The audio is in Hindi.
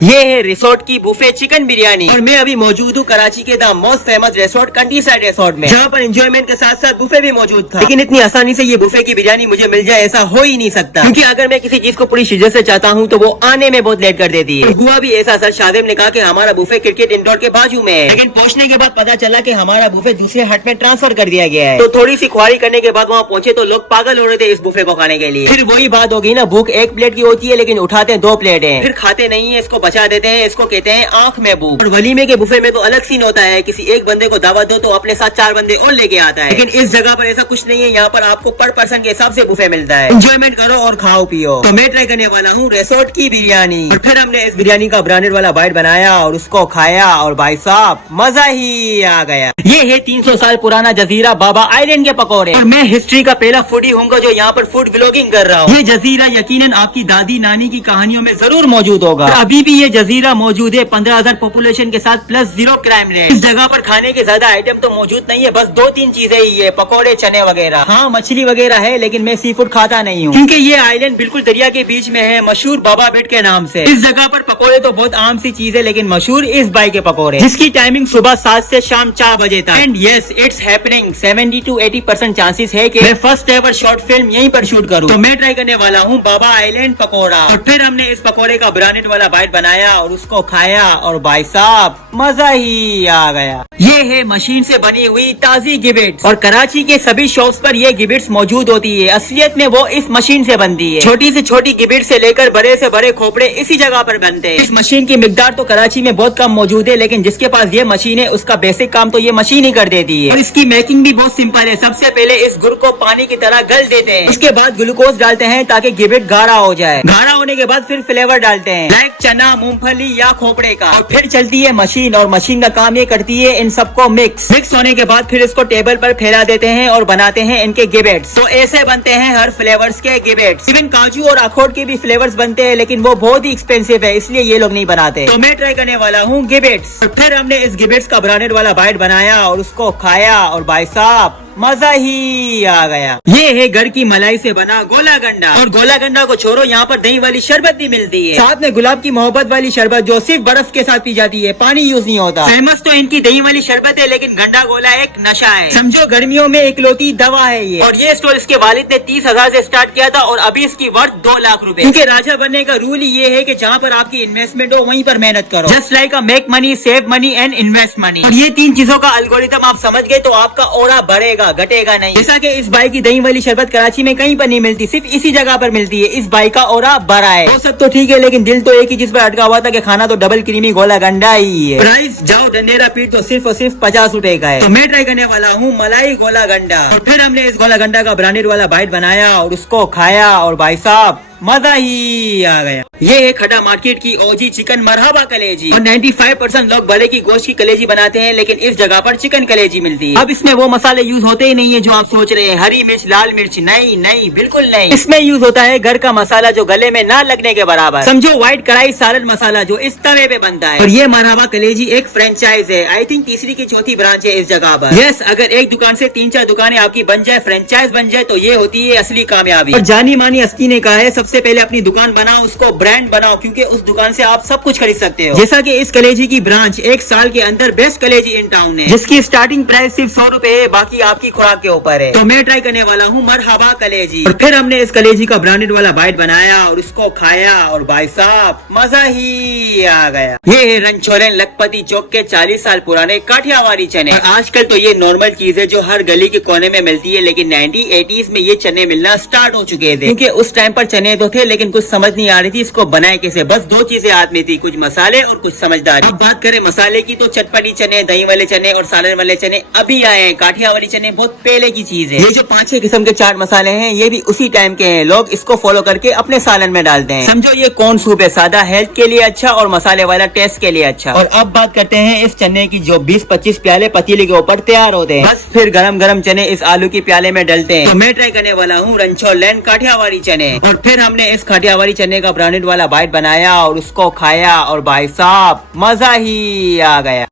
ये है रिसोर्ट की बुफे चिकन बिरयानी और मैं अभी मौजूद हूँ कराची के the most famous restaurant country side restaurant में, जहाँ पर एंजॉयमेंट के साथ साथ बुफे भी मौजूद था। लेकिन इतनी आसानी से ये बुफे की बिरयानी मुझे मिल जाए ऐसा हो ही नहीं सकता, क्योंकि अगर मैं किसी चीज को पूरी शिद्दत से चाहता हूँ तो वो आने में बहुत लेट कर देती है। हुआ भी ऐसा, सर शादिम ने कहा कि हमारा बुफे क्रिकेट इंडोर के बाजू में है, लेकिन पहुंचने के बाद पता चला कि हमारा बुफे दूसरे हट में ट्रांसफर कर दिया गया है। तो थोड़ी सी ख्वारी करने के बाद वहाँ पहुंचे तो लोग पागल हो रहे थे इस बुफे को खाने के लिए। फिर वही बात होगी ना, भूख एक प्लेट की होती है लेकिन उठाते हैं 2 प्लेट है, फिर खाते नहीं है, इसको बचा देते हैं, इसको कहते हैं आंख में भूख। और वलीमे के बुफे में तो अलग सीन होता है, किसी एक बंदे को दावत दो तो अपने साथ 4 बंदे और लेके आता है। लेकिन इस जगह पर ऐसा कुछ नहीं है, यहाँ पर आपको पर पर्सन के हिसाब से बुफे मिलता है। एंजॉयमेंट करो और खाओ पियो। तो मैं ट्राई करने वाला हूँ रिसोर्ट की बिरयानी, और फिर हमने इस बिरयानी का ब्रांडेड वाला बाइट बनाया और उसको खाया और भाई साहब मजा ही आ गया। ये है 300 साल पुराना जजीरा बाबा आइलैंड के पकौड़े, और मैं हिस्ट्री का पहला फूडी हूँ जो यहाँ पर फूड व्लॉगिंग कर रहा हूँ। ये जजीरा यकीनन आपकी दादी नानी की कहानियों में जरूर मौजूद होगा। अभी भी ये जजीरा मौजूद है 15,000 पॉपुलेशन के साथ प्लस 0 क्राइम रेट। इस जगह पर खाने के ज्यादा आइटम तो मौजूद नहीं है, बस 2-3 चीजें ही है, पकौड़े चने वगैरह। हाँ मछली वगैरह है, लेकिन मैं सी फूड खाता नहीं हूँ, क्योंकि ये आइलैंड बिल्कुल दरिया के बीच में है, मशहूर बाबा बेट के नाम से। इस जगह पर पकौड़े तो बहुत आम सी चीज है, लेकिन मशहूर इस बाई के पकौड़े, जिसकी टाइमिंग सुबह 7 से शाम 4 बजे तक। And yes it's happening, 70 to 80% chances है कि मैं फर्स्ट एवर शॉर्ट फिल्म यहीं पर शूट करूँ। तो मैं ट्राई करने वाला हूँ बाबा आइलैंड पकौड़ा, और फिर हमने इस पकौड़े का ब्रांडेड वाला बाइट बनाया और उसको खाया और भाई साहब मजा ही आ गया। ये है मशीन से बनी हुई ताजी गिबिट्स, और कराची के सभी शॉप्स पर ये गिबिट्स मौजूद होती है। असलियत में वो इस मशीन से बनती है। छोटी से छोटी गिबिट से लेकर बड़े से बड़े खोपड़े इसी जगह पर बनते हैं। इस मशीन की मिकदार तो कराची में बहुत कम मौजूद है, लेकिन जिसके पास ये मशीन है उसका बेसिक काम तो ये मशीन ही कर देती है। और इसकी मेकिंग भी बहुत सिंपल है। सबसे पहले इस गुड़ को पानी की तरह गल देते हैं, उसके बाद ग्लूकोज डालते हैं ताकि गिबिट गाढ़ा हो जाए। गाढ़ा होने के बाद फिर फ्लेवर डालते हैं, लाइक चना, मूंगफली या खोपड़े का, और फिर चलती है मशीन, और मशीन का काम ये करती है इन सबको मिक्स होने के बाद फिर इसको टेबल पर फैला देते हैं और बनाते हैं इनके गिबिट्स। तो ऐसे बनते हैं हर फ्लेवर्स के गिबिट्स। इवन काजू और अखरोट के भी फ्लेवर्स बनते हैं, लेकिन वो बहुत ही एक्सपेंसिव है, इसलिए ये लोग नहीं बनाते। तो मैं ट्राई करने वाला हूँ गिबिट्स। और फिर हमने इस गिबिट्स का ब्रांडेड वाला बाइट बनाया और उसको खाया और भाई साहब मजा ही आ गया। ये है घर की मलाई से बना गोला गंडा, और गोला गंडा को छोड़ो यहाँ पर दही वाली शरबत भी मिलती है, साथ में गुलाब की मोहब्बत वाली शरबत जो सिर्फ बर्फ के साथ पी जाती है, पानी यूज नहीं होता। फेमस तो इनकी दही वाली शरबत है, लेकिन गंडा गोला एक नशा है, समझो गर्मियों में इकलौती दवा है ये। और ये स्टोर इसके वालिद ने 30,000 से स्टार्ट किया था, और अभी इसकी वर्थ 2 लाख रुपए। क्योंकि राजा बनने का रूल ही ये है कि जहाँ पर आपकी इन्वेस्टमेंट हो वहीं पर मेहनत करो। Just like a make money, save money and invest money. और ये 3 चीजों का एल्गोरिथम आप समझ गए तो आपका ऑरा बढ़ेगा, घटेगा नहीं। जैसा कि इस बाई की दही वाली शरबत कराची में कहीं पर नहीं मिलती, सिर्फ इसी जगह पर मिलती है। इस बाई का ऑरा बड़ा है। वो सब तो ठीक है, लेकिन दिल तो एक ही चीज पर अटका हुआ था कि खाना तो डबल क्रीमी गोला गंडा ही है। प्राइस जाओ डंडेरा पीट तो सिर्फ और सिर्फ 50 रुपए का है। तो मैं ट्राई करने वाला हूँ मलाई गोला गंडा, और फिर हमने इस गोला गंडा का ब्रांडेड वाला बाइट बनाया और उसको खाया और भाई साहब मजा ही आ गया। ये है खड़ा मार्केट की ओजी चिकन मरहबा कलेजी, और 95% लोग बड़े की गोश्त की कलेजी बनाते हैं, लेकिन इस जगह पर चिकन कलेजी मिलती है। अब इसमें वो मसाले यूज होते ही नहीं है जो आप सोच रहे हैं, हरी मिर्च, लाल मिर्च, नहीं नहीं बिल्कुल नहीं। इसमें यूज होता है घर का मसाला जो गले में ना लगने के बराबर, समझो व्हाइट कढ़ाई सालन मसाला जो इस तवे पे बनता है। और ये मरहबा कलेजी एक फ्रेंचाइज है, आई थिंक तीसरी की चौथी ब्रांच है इस जगह पर। यस, अगर एक दुकान से 3-4 दुकानें आपकी बन जाए, फ्रेंचाइज बन जाए, तो ये होती है असली कामयाबी। और जानी मानी हस्ती ने कहा है सबसे पहले अपनी दुकान बनाओ, उसको ब्रांड बनाओ, क्योंकि उस दुकान से आप सब कुछ खरीद सकते हो। जैसा कि इस कलेजी की ब्रांच 1 साल के अंदर बेस्ट कलेजी इन टाउन है, जिसकी स्टार्टिंग प्राइस सिर्फ 100 रुपए है, बाकी आपकी खुराक के ऊपर है। तो मैं ट्राई करने वाला हूँ मरहबा कलेजी, और फिर हमने इस कलेजी का ब्रांडेड वाला बाइट बनाया और उसको खाया और भाई साहब मजा ही आ गया। ये है रंछोरन लखपति चौक के 40 साल पुराने काठियावाड़ी चने। और आजकल तो ये नॉर्मल चीज है जो हर गली के कोने में मिलती है, लेकिन 90-80s में ये चने मिलना स्टार्ट हो चुके थे, क्योंकि उस टाइम पर चने तो थे, लेकिन कुछ समझ नहीं आ रही थी इसको बनाए कैसे। बस 2 चीजें हाथ में थी, कुछ मसाले और कुछ समझदारी। अब बात करें मसाले की तो चटपटी चने, दही वाले चने और सालन वाले चने अभी आए हैं। काठियावाड़ी चने बहुत पहले की चीज है। ये जो 5-6 किस्म के चाट मसाले हैं, ये भी उसी टाइम के हैं। लोग इसको फॉलो करके अपने सालन में डालते हैं। समझो ये कौन सूप है, सादा हेल्थ के लिए अच्छा और मसाले वाला टेस्ट के लिए अच्छा। और अब बात करते हैं इस चने की, जो 20-25 प्याले पतीले के ऊपर तैयार होते हैं। बस फिर गरम गरम चने इस आलू की प्याले में डलते हैं। तो मैं ट्राई करने वाला हूँ रंछोरन काठियावाड़ी चने, और फिर हमने इस काठियावाड़ी चने का ब्रांडेड वाला बाइट बनाया और उसको खाया और भाई साहब मजा ही आ गया।